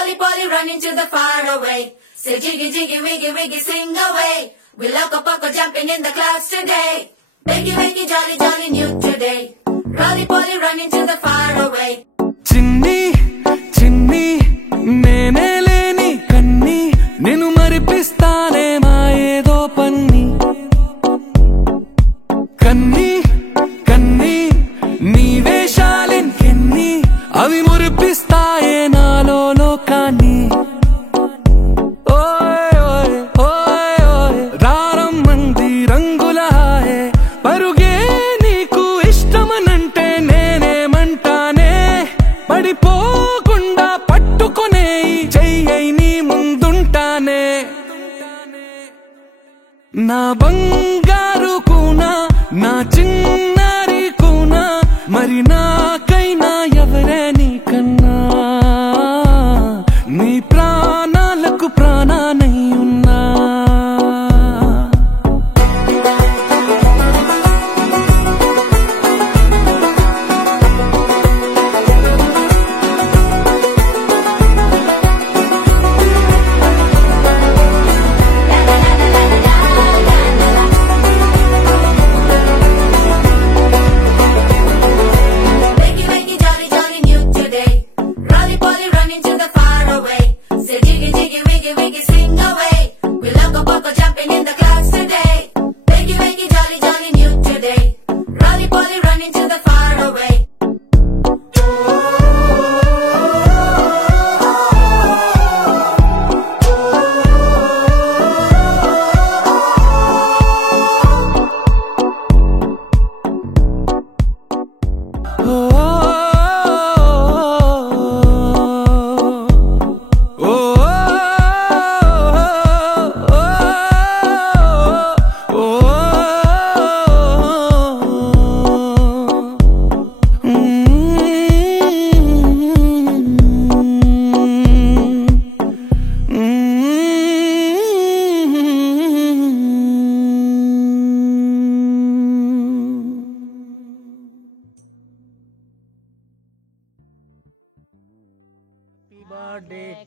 Rolly poly running to the far away. Say jiggy jiggy wiggy wiggy sing away. We loco poco jumping in the clouds today. Wakey wakey jolly jolly new today. Rolly poly running to the far away. చిన్ని చిన్ని నేనే లేని కన్ని నేను మరిపిస్తానే మా ఏదో పన్ని కన్ని కన్ని నీ వేషాలింకెన్ని అవి మురిపిస్తాయే నాలో లోకాన్ని ఓయ్ ఓయ్ ఓయ్ ఓయ్ రారమ్మంది రంగుల హాయే పరుగే నీకు ఇష్టమనంటే నేనేమంటానే పడిపోకుండా పట్టుకునే చెయ్యై నీ ముందుంటానే నా బంగారు కూనా నా చిన్నారి కూనా మరి నాకైనా ఎవరే నీకన్నా నీ ప్రాణాలకు ప్రాణానై ఉన్నా Wakey wakey jolly jolly new today. Rolly poly running to the far away. Say jiggy jiggy wiggy wiggy sing away. We loco poco jumping in the clouds today. Wakey wakey jolly jolly new today. Rolly poly running to the far away.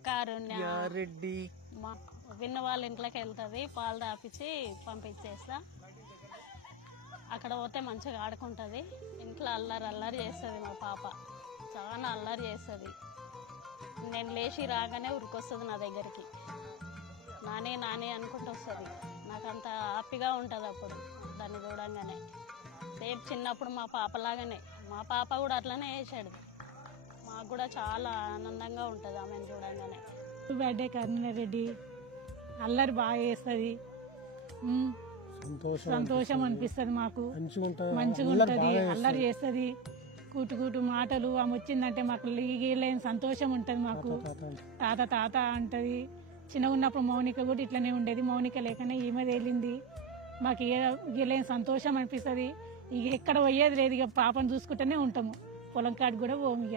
కారుణ్య రెడ్డి విన్న వాళ్ళ ఇంట్లోకి వెళ్తుంది, పాలు తాపించి పంపించేస్తా. అక్కడ పోతే మంచిగా ఆడుకుంటుంది. ఇంట్లో అల్లరి అల్లరి చేస్తుంది మా పాప, చాలా అల్లరి చేస్తుంది. నేను లేచి రాగానే ఉరికొస్తుంది నా దగ్గరికి, నానే నానే అనుకుంటూ వస్తుంది. నాకు అంత హ్యాపీగా ఉంటుంది అప్పుడు దాన్ని చూడంగానే. సేమ్ చిన్నప్పుడు మా పాపలాగానే, మా పాప కూడా అట్లనే చేసాడు. మాకు కూడా చాలా ఆనందంగా ఉంటుంది ఆమెను చూడంగానే. బర్త్డే కరుణారెడ్డి అల్లరి బాగా చేస్తుంది, సంతోషం అనిపిస్తుంది మాకు, మంచిగా ఉంటుంది. అల్లరి చేస్తుంది, కూటు కూటు మాటలు. ఆమె వచ్చిందంటే మాకు లీగలేని సంతోషం ఉంటుంది మాకు. తాత తాత అంటది. చిన్నగా ఉన్నప్పుడు మౌనిక కూడా ఇట్లనే ఉండేది. మౌనిక లేకనే ఈమె తేలింది. మాకు ఇగలేని సంతోషం అనిపిస్తుంది. ఇక ఎక్కడ పోయేది లేదు, ఇక పాపను చూసుకుంటూనే ఉంటాము. పొలం కాడికి కూడా పోము.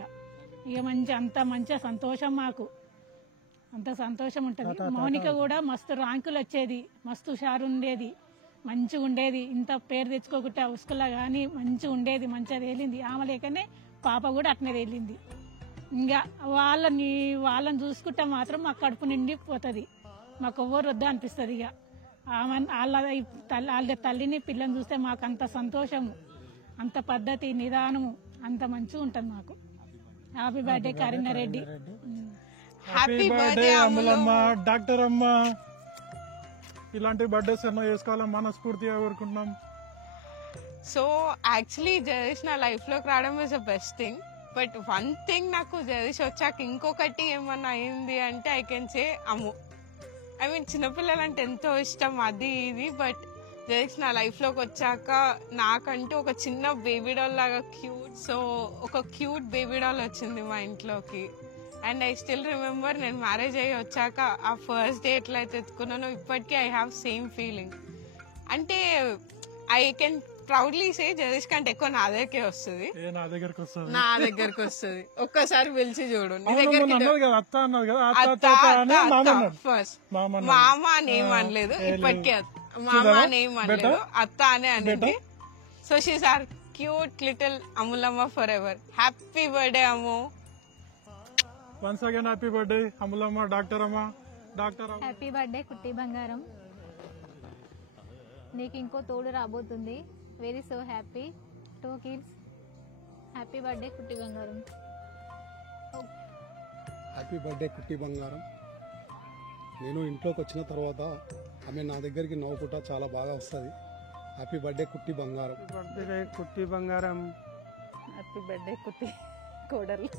ఇక అంత మంచిగా సంతోషం మాకు, అంత సంతోషం ఉంటుంది. మౌనిక కూడా మస్తు ర్యాంకులు వచ్చేది, మస్తు హుషారు ఉండేది, మంచిగా ఉండేది. ఇంత పేరు తెచ్చుకోకుండా ఉసుకులా కానీ మంచిగా ఉండేది, మంచిగా తేలింది. ఆమె లేకనే పాప కూడా అట్నే తేలింది. ఇంకా వాళ్ళని చూసుకుంటే మాత్రం మా కడుపు నిండిపోతుంది, మాకు ఎవ్వరు వద్దా అనిపిస్తుంది. ఇక ఆమె వాళ్ళ తల్లిని పిల్లని చూస్తే మాకు అంత సంతోషము, అంత పద్ధతి, నిదానము, అంత మంచిగా ఉంటుంది మాకు. Happy birthday Karunareddy. Happy birthday Ammulamma, doctor అమ్మ. ఇలాంటి బర్త్డేస్ ఎన్నో చేసుకోవాలని మనస్ఫూర్తిగా కోరుకుంటున్నాం. సో యాక్చువల్లీ జగదీష్ నా లైఫ్లోకి రావడం is the best thing. But one thing, నాకు జగదీష్ వచ్చాక ఇంకొకటి ఏమన్నా అయింది అంటే I can say Ammu. I mean చిన్నపిల్లలు అంటే ఎంతో ఇష్టం, అది ఇది. బట్ జగదీష్ నా లైఫ్లోకి వచ్చాక నాకంటూ ఒక చిన్న బేబీ డాల్ లాగా క్యూట్, సో ఒక క్యూట్ బేబీ డాల్ వచ్చింది మా ఇంట్లోకి. అండ్ ఐ స్టిల్ రిమెంబర్, నేను మ్యారేజ్ అయ్యి వచ్చాక ఆ ఫస్ట్ డే ఎట్లయితే ఎత్తుకున్నానో ఇప్పటికీ ఐ హ్యావ్ సేమ్ ఫీలింగ్. అంటే I can proudly say Jagadish కంటే ఎక్కువ నా దగ్గరకే వస్తుంది, నా దగ్గరకు వస్తుంది. ఒక్కసారి పిలిచి చూడు, నీ దగ్గరికి ఫస్ట్ మామ అని ఏం అనలేదు, ఇప్పటికే మామ అని ఏం అనలేదు, అత్త అనే అనేది. So she's our cute little Ammulamma forever. Happy birthday Ammu. Once again happy birthday Amalamma, doctor అమ్మ. హ్యాపీ బర్త్డే కుట్టి బంగారం. నీకు ఇంకో తోడు రాబోతుంది. Very so happy. 2 kids. Happy birthday కుట్టి బంగారం. హ్యాపీ బర్త్డే కుట్టి బంగారం. నేను ఇంట్లోకి వచ్చిన తర్వాత ఆమె నా దగ్గరికి నవ్వుకుంటా చాలా బాగా వస్తుంది. హ్యాపీ బర్త్డే కుట్టి బంగారం. బర్త్డే కుట్టి బంగారం. హ్యాపీ బర్త్డే కుట్టి కోడలు.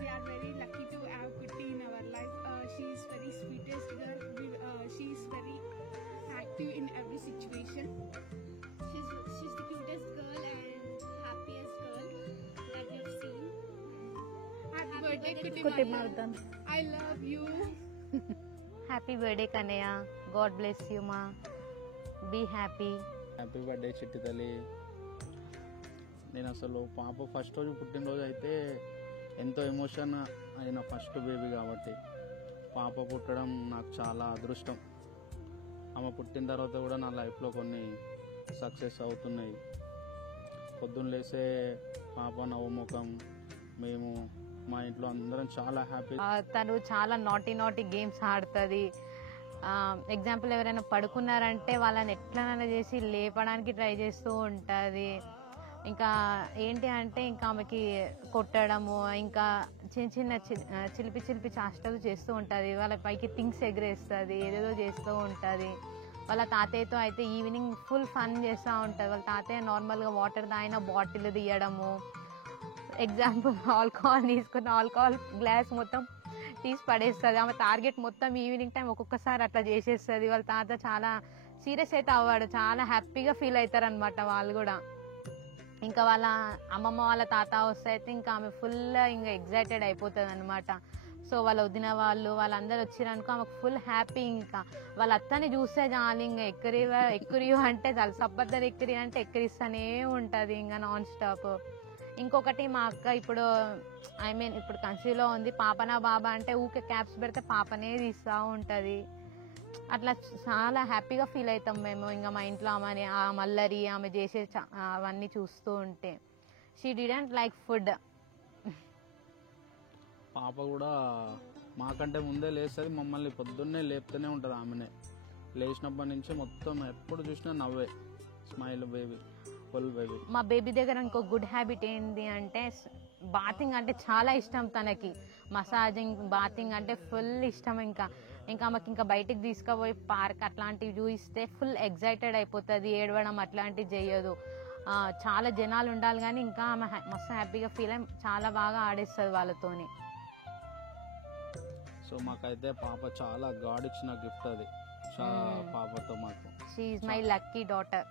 We are very lucky to have Kutti in our life. She is very sweetest girl. She is very active in every situation. She's the cutest girl and happiest girl that we've seen. Happy birthday Kutti Mardhan. I love you. Happy birthday Kannayya. God bless you మా. Be happy. Happy birthday చిట్టి తల్లి. నేను అసలు పాప first రోజు పుట్టినరోజు అయితే ఎంతో ఎమోషన్ అయిన ఫస్ట్ బేబీ కాబట్టి పాప పుట్టడం నాకు చాలా అదృష్టం. ఆమె పుట్టిన తర్వాత కూడా నా లైఫ్లో కొన్ని సక్సెస్ అవుతున్నాయి. పొద్దున్న లేసే పాప నవ్వుముఖం, మేము మా ఇంట్లో అందరం చాలా హ్యాపీ. తను చాలా నాటీ గేమ్స్ ఆడుతుంది. ఎగ్జాంపుల్ ఎవరైనా పడుకున్నారంటే వాళ్ళని ఎట్లనైనా చేసి లేపడానికి ట్రై చేస్తూ ఉంటుంది. ఇంకా ఏంటి అంటే ఇంకా ఆమెకి కొట్టడము, ఇంకా చిన్న చిలిపి చేష్టలు చేస్తూ ఉంటుంది. వాళ్ళ పైకి థింగ్స్ ఎగరేస్తుంది, ఏదేదో చేస్తూ ఉంటుంది. వాళ్ళ తాతయ్యతో అయితే ఈవినింగ్ ఫుల్ ఫన్ చేస్తూ ఉంటుంది. వాళ్ళ తాతయ్య నార్మల్గా వాటర్ తాగిన బాటిల్ తీయడము, ఎగ్జాంపుల్ ఆల్కహాల్ తీసుకున్న ఆల్కహాల్ గ్లాస్ మొత్తం తీసి పడేస్తుంది. ఆమె టార్గెట్ మొత్తం ఈవినింగ్ టైం ఒక్కొక్కసారి అట్లా చేసేస్తుంది. వాళ్ళ తాత చాలా సీరియస్ అయితే అవ్వడు, చాలా హ్యాపీగా ఫీల్ అవుతారు అనమాట వాళ్ళు కూడా. ఇంకా వాళ్ళ అమ్మమ్మ వాళ్ళ తాత వస్తే అయితే ఇంకా ఆమె ఫుల్ ఇంకా ఎగ్జైటెడ్ అయిపోతుంది అనమాట. సో వాళ్ళ వదిన వాళ్ళందరూ వచ్చిరనుకో ఆమెకు ఫుల్ హ్యాపీ. ఇంకా వాళ్ళ అత్తని చూస్తే చాలు ఇంకా ఎక్కరియో అంటే చాలు, సబ్బద్దరు ఎక్కరి అంటే ఎక్కరిస్తూనే ఉంటుంది ఇంకా నాన్ స్టాప్. ఇంకొకటి మా అక్క ఇప్పుడు ఇప్పుడు కన్సీవ్లో ఉంది. పాపనా బాబా అంటే ఊకే క్యాప్స్ పెడితే పాపనే తీస్తూ ఉంటుంది. అట్లా చాలా హ్యాపీగా ఫీల్ అవుతాం మేము. ఇంకా మా ఇంట్లో ఆమె మల్లరి ఆమె చేసే అవన్నీ చూస్తూ ఉంటే. She didn't like food. పాప కూడా మాకంటే ముందే లేస్తుంది, మమ్మల్ని పొద్దున్నే లేపుతూనే ఉంటుంది. ఆమెనే లేచినప్పటి నుంచి మొత్తం ఎప్పుడు చూసినా నవ్వే, స్మైల్ బేబీ, ఫుల్ బేబీ. మా బేబీ దగ్గర ఇంకో గుడ్ హ్యాబిట్ ఏంటి అంటే బాతింగ్ అంటే చాలా ఇష్టం తనకి. మసాజింగ్, బాతింగ్ అంటే ఫుల్ ఇష్టం. ఇంకా ఆమెకి ఇంకా బయటికి తీసుకుపోయి పార్క్ అట్లాంటివి చూపిస్తే ఫుల్ ఎగ్జైటెడ్ అయిపోతుంది. ఏడవడం అట్లాంటివి చేయదు. చాలా జనాలు ఉండాలి కానీ ఇంకా ఆమె మస్తు హ్యాపీగా ఫీల్ అయ్యి చాలా బాగా ఆడేస్తుంది వాళ్ళతోని. సో మాకైతే పాప చాలా గాడ్ ఇచ్చిన గిఫ్ట్ అది పాపతో మాకు. She is my lucky daughter.